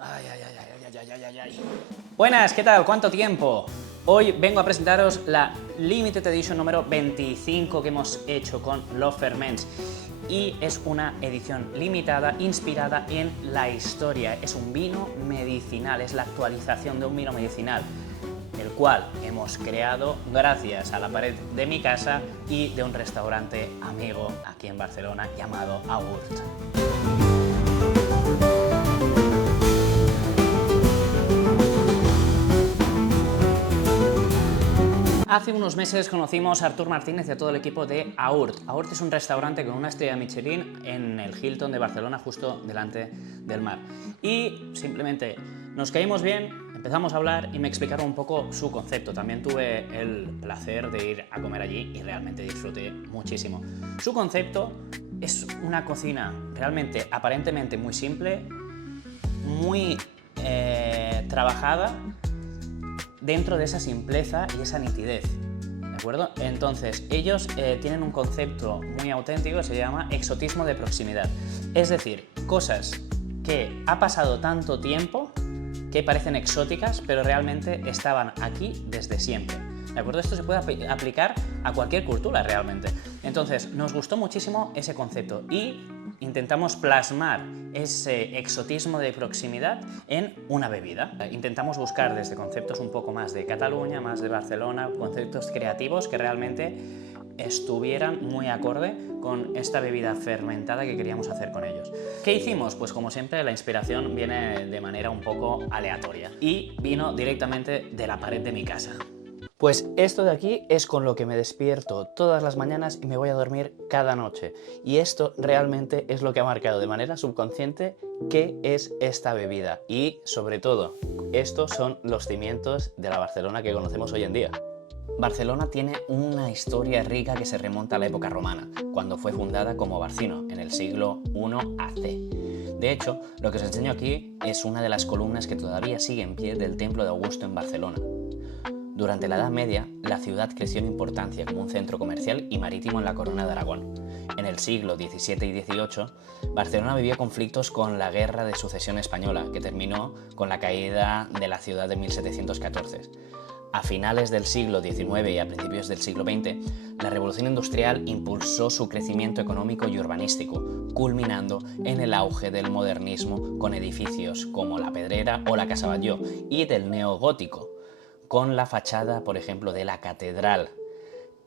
Ay, ay, ay, ay, ay, ay, ay, ay. Buenas, ¿qué tal? ¿Cuánto tiempo? Hoy vengo a presentaros la Limited Edition número 25 que hemos hecho con Love Ferments. Y es una edición limitada inspirada en la historia. Es un vino medicinal, es la actualización de un vino medicinal, el cual hemos creado gracias a la pared de mi casa y de un restaurante amigo aquí en Barcelona llamado Aurt. Hace unos meses conocimos a Artur Martínez y a todo el equipo de Aurt. Aurt es un restaurante con una estrella Michelin en el Hilton de Barcelona, justo delante del mar. Y simplemente nos caímos bien, empezamos a hablar y me explicaron un poco su concepto. También tuve el placer de ir a comer allí y realmente disfruté muchísimo. Su concepto es una cocina realmente aparentemente muy simple, muy trabajada dentro de esa simpleza y esa nitidez, ¿de acuerdo? Entonces, ellos tienen un concepto muy auténtico que se llama exotismo de proximidad. Es decir, cosas que ha pasado tanto tiempo que parecen exóticas, pero realmente estaban aquí desde siempre, ¿de acuerdo? Esto se puede aplicar a cualquier cultura realmente. Entonces, nos gustó muchísimo ese concepto y intentamos plasmar ese exotismo de proximidad en una bebida. Intentamos buscar desde conceptos un poco más de Cataluña, más de Barcelona, conceptos creativos que realmente estuvieran muy acorde con esta bebida fermentada que queríamos hacer con ellos. ¿Qué hicimos? Pues como siempre la inspiración viene de manera un poco aleatoria y vino directamente de la pared de mi casa. Pues esto de aquí es con lo que me despierto todas las mañanas y me voy a dormir cada noche. Y esto realmente es lo que ha marcado de manera subconsciente qué es esta bebida. Y sobre todo, estos son los cimientos de la Barcelona que conocemos hoy en día. Barcelona tiene una historia rica que se remonta a la época romana, cuando fue fundada como Barcino, en el siglo I a.C. De hecho, lo que os enseño aquí es una de las columnas que todavía sigue en pie del Templo de Augusto en Barcelona. Durante la Edad Media, la ciudad creció en importancia como un centro comercial y marítimo en la Corona de Aragón. En el siglo XVII y XVIII, Barcelona vivió conflictos con la Guerra de Sucesión Española, que terminó con la caída de la ciudad de 1714. A finales del siglo XIX y a principios del siglo XX, la Revolución Industrial impulsó su crecimiento económico y urbanístico, culminando en el auge del modernismo con edificios como la Pedrera o la Casa Batlló y del neogótico, con la fachada, por ejemplo, de la catedral.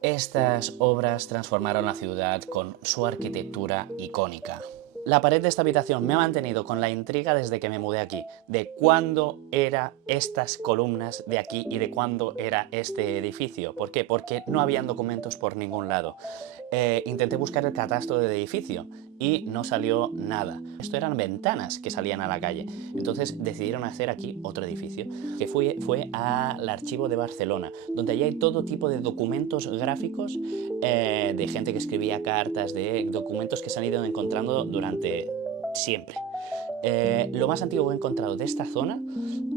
Estas obras transformaron la ciudad con su arquitectura icónica. La pared de esta habitación me ha mantenido con la intriga desde que me mudé aquí, de cuándo eran estas columnas de aquí y de cuándo era este edificio. ¿Por qué? Porque no habían documentos por ningún lado. Intenté buscar el catastro del edificio y no salió nada. Esto eran ventanas que salían a la calle. Entonces decidieron hacer aquí otro edificio, que fue al Archivo de Barcelona, donde allí hay todo tipo de documentos gráficos de gente que escribía cartas, de documentos que se han ido encontrando durante siempre. Lo más antiguo que he encontrado de esta zona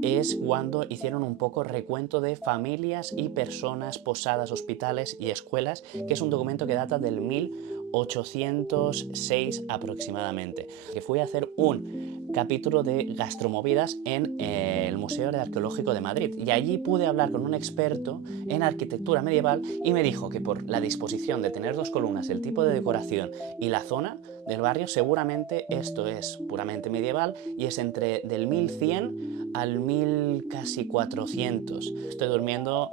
es cuando hicieron un poco recuento de familias y personas, posadas, hospitales y escuelas, que es un documento que data del 1806 aproximadamente, que fui a hacer un capítulo de gastromovidas en el Museo Arqueológico de Madrid y allí pude hablar con un experto en arquitectura medieval y me dijo que por la disposición de tener dos columnas, el tipo de decoración y la zona del barrio, seguramente esto es puramente medieval y es entre del 1100 al 1000 casi 400. Estoy durmiendo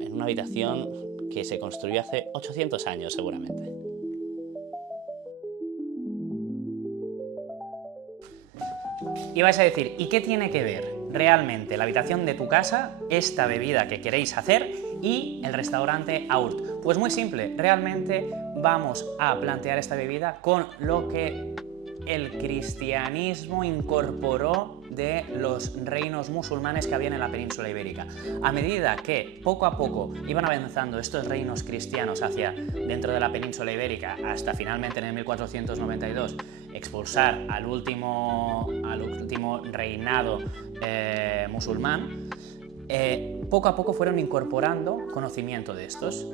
en una habitación que se construyó hace 800 años seguramente. Y vais a decir, ¿y qué tiene que ver realmente la habitación de tu casa, esta bebida que queréis hacer y el restaurante Aurt? Pues muy simple, realmente vamos a plantear esta bebida con lo que el cristianismo incorporó de los reinos musulmanes que había en la península ibérica. A medida que poco a poco iban avanzando estos reinos cristianos hacia dentro de la península ibérica hasta finalmente en el 1492 expulsar al último reinado musulmán, poco a poco fueron incorporando conocimiento de estos.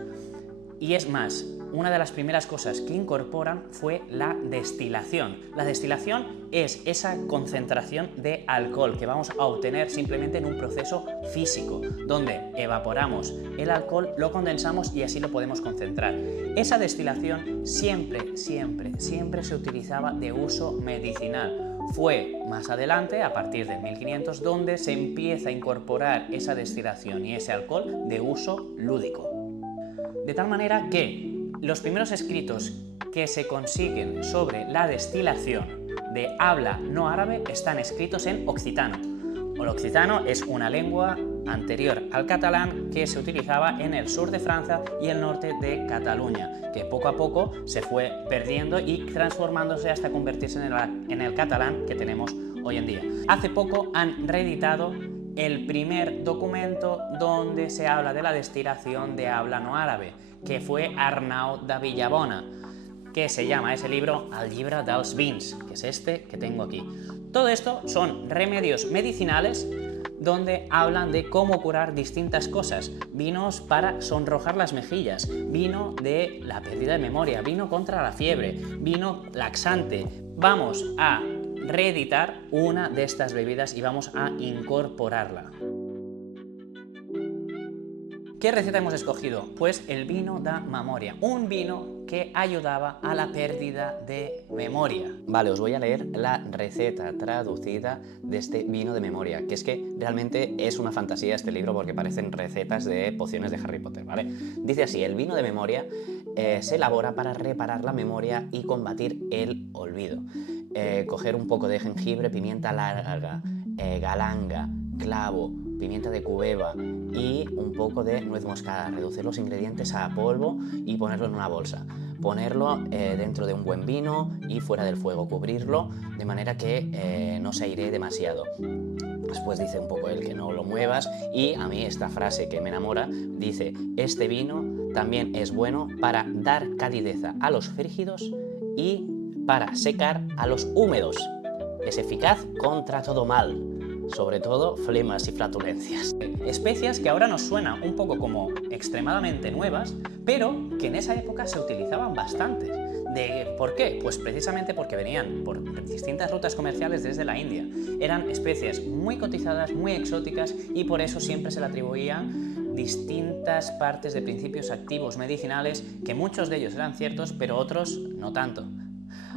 Y es más, una de las primeras cosas que incorporan fue la destilación. La destilación es esa concentración de alcohol que vamos a obtener simplemente en un proceso físico, donde evaporamos el alcohol, lo condensamos y así lo podemos concentrar. Esa destilación siempre se utilizaba de uso medicinal. Fue más adelante, a partir del 1500, donde se empieza a incorporar esa destilación y ese alcohol de uso lúdico. De tal manera que los primeros escritos que se consiguen sobre la destilación de habla no árabe están escritos en occitano. El occitano es una lengua anterior al catalán que se utilizaba en el sur de Francia y el norte de Cataluña, que poco a poco se fue perdiendo y transformándose hasta convertirse en el catalán que tenemos hoy en día. Hace poco han reeditado el primer documento donde se habla de la destilación de habla no árabe, que fue Arnau de Villabona, que se llama ese libro El llibre dels vins, que es este que tengo aquí. Todo esto son remedios medicinales donde hablan de cómo curar distintas cosas. Vinos para sonrojar las mejillas, vino de la pérdida de memoria, vino contra la fiebre, vino laxante. Vamos a reeditar una de estas bebidas y vamos a incorporarla. ¿Qué receta hemos escogido? Pues el vino da memoria, un vino que ayudaba a la pérdida de memoria. Vale, os voy a leer la receta traducida de este vino de memoria, que es que realmente es una fantasía este libro porque parecen recetas de pociones de Harry Potter, ¿vale? Dice así: el vino de memoria se elabora para reparar la memoria y combatir el olvido. Coger un poco de jengibre, pimienta larga, galanga, clavo, pimienta de cubeba y un poco de nuez moscada. Reducir los ingredientes a polvo y ponerlo en una bolsa. Ponerlo dentro de un buen vino y fuera del fuego. Cubrirlo de manera que no se airee demasiado. Después dice un poco el que no lo muevas, y a mí esta frase que me enamora dice: este vino también es bueno para dar calideza a los frígidos y para secar a los húmedos. Es eficaz contra todo mal, sobre todo flemas y flatulencias. Especias que ahora nos suenan un poco como extremadamente nuevas, pero que en esa época se utilizaban bastante. ¿Por qué? Pues precisamente porque venían por distintas rutas comerciales desde la India. Eran especies muy cotizadas, muy exóticas, y por eso siempre se le atribuían distintas partes de principios activos medicinales, que muchos de ellos eran ciertos, pero otros no tanto.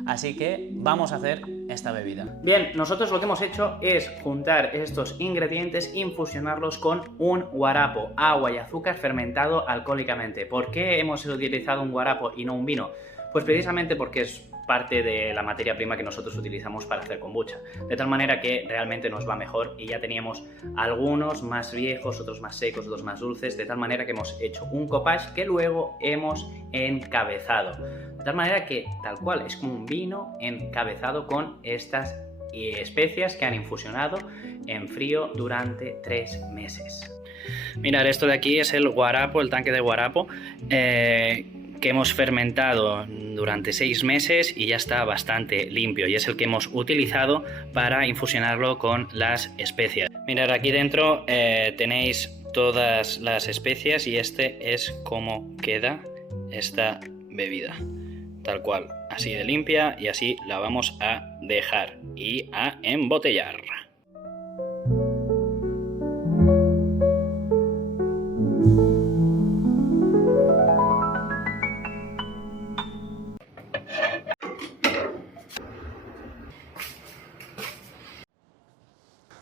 Así que vamos a hacer esta bebida. Bien, nosotros lo que hemos hecho es juntar estos ingredientes e infusionarlos con un guarapo, agua y azúcar fermentado alcohólicamente. ¿Por qué hemos utilizado un guarapo y no un vino? Pues precisamente porque es parte de la materia prima que nosotros utilizamos para hacer kombucha, de tal manera que realmente nos va mejor, y ya teníamos algunos más viejos, otros más secos, otros más dulces, de tal manera que hemos hecho un copage que luego hemos encabezado, de tal manera que tal cual es como un vino encabezado con estas especias que han infusionado en frío durante 3 meses. Mirad, esto de aquí es el guarapo, el tanque de guarapo, que hemos fermentado durante 6 meses y ya está bastante limpio, y es el que hemos utilizado para infusionarlo con las especias. Mirad, aquí dentro tenéis todas las especias, y este es como queda esta bebida, tal cual, así de limpia, y así la vamos a dejar y a embotellar.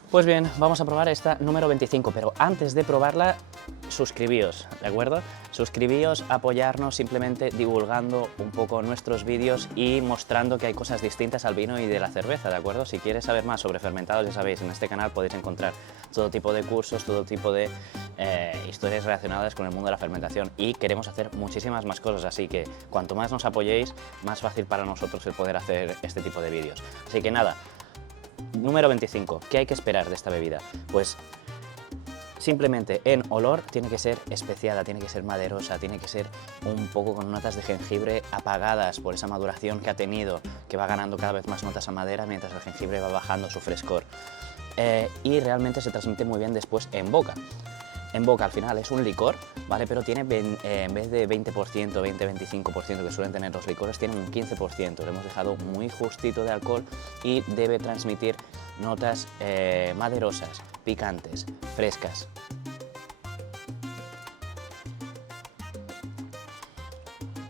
Pues bien, vamos a probar esta número 25, pero antes de probarla, suscribíos, ¿de acuerdo? Suscribíos, apoyarnos simplemente divulgando un poco nuestros vídeos y mostrando que hay cosas distintas al vino y de la cerveza, ¿de acuerdo? Si quieres saber más sobre fermentados, ya sabéis, en este canal podéis encontrar todo tipo de cursos, todo tipo de historias relacionadas con el mundo de la fermentación, y queremos hacer muchísimas más cosas, así que cuanto más nos apoyéis, más fácil para nosotros el poder hacer este tipo de vídeos. Así que nada. Número 25. ¿Qué hay que esperar de esta bebida? Pues simplemente en olor tiene que ser especiada, tiene que ser maderosa, tiene que ser un poco con notas de jengibre apagadas por esa maduración que ha tenido, que va ganando cada vez más notas a madera mientras el jengibre va bajando su frescor. Y realmente se transmite muy bien después en boca. en boca al final es un licor, ¿vale? Pero tiene, en vez de 20%, 20-25% que suelen tener los licores, tiene un 15%. Le hemos dejado muy justito de alcohol y debe transmitir notas maderosas, picantes, frescas.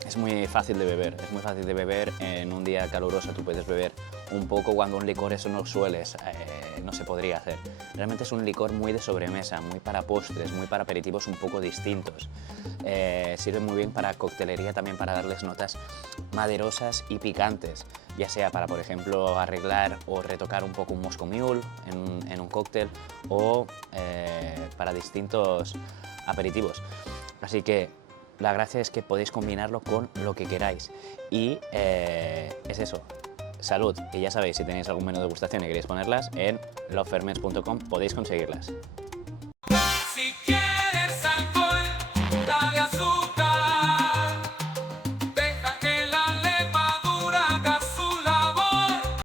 Es muy fácil de beber, es muy fácil de beber. En un día caluroso tú puedes beber un poco, cuando un licor eso no sueles, no se podría hacer. Realmente es un licor muy de sobremesa, muy para postres, muy para aperitivos un poco distintos. Sirve muy bien para coctelería también, para darles notas maderosas y picantes, ya sea para, por ejemplo, arreglar o retocar un poco un Moscow Mule en un cóctel, o para distintos aperitivos. Así que la gracia es que podéis combinarlo con lo que queráis y es eso, salud. Y ya sabéis, si tenéis algún menú de degustación y queréis ponerlas, en loveferments.com podéis conseguirlas.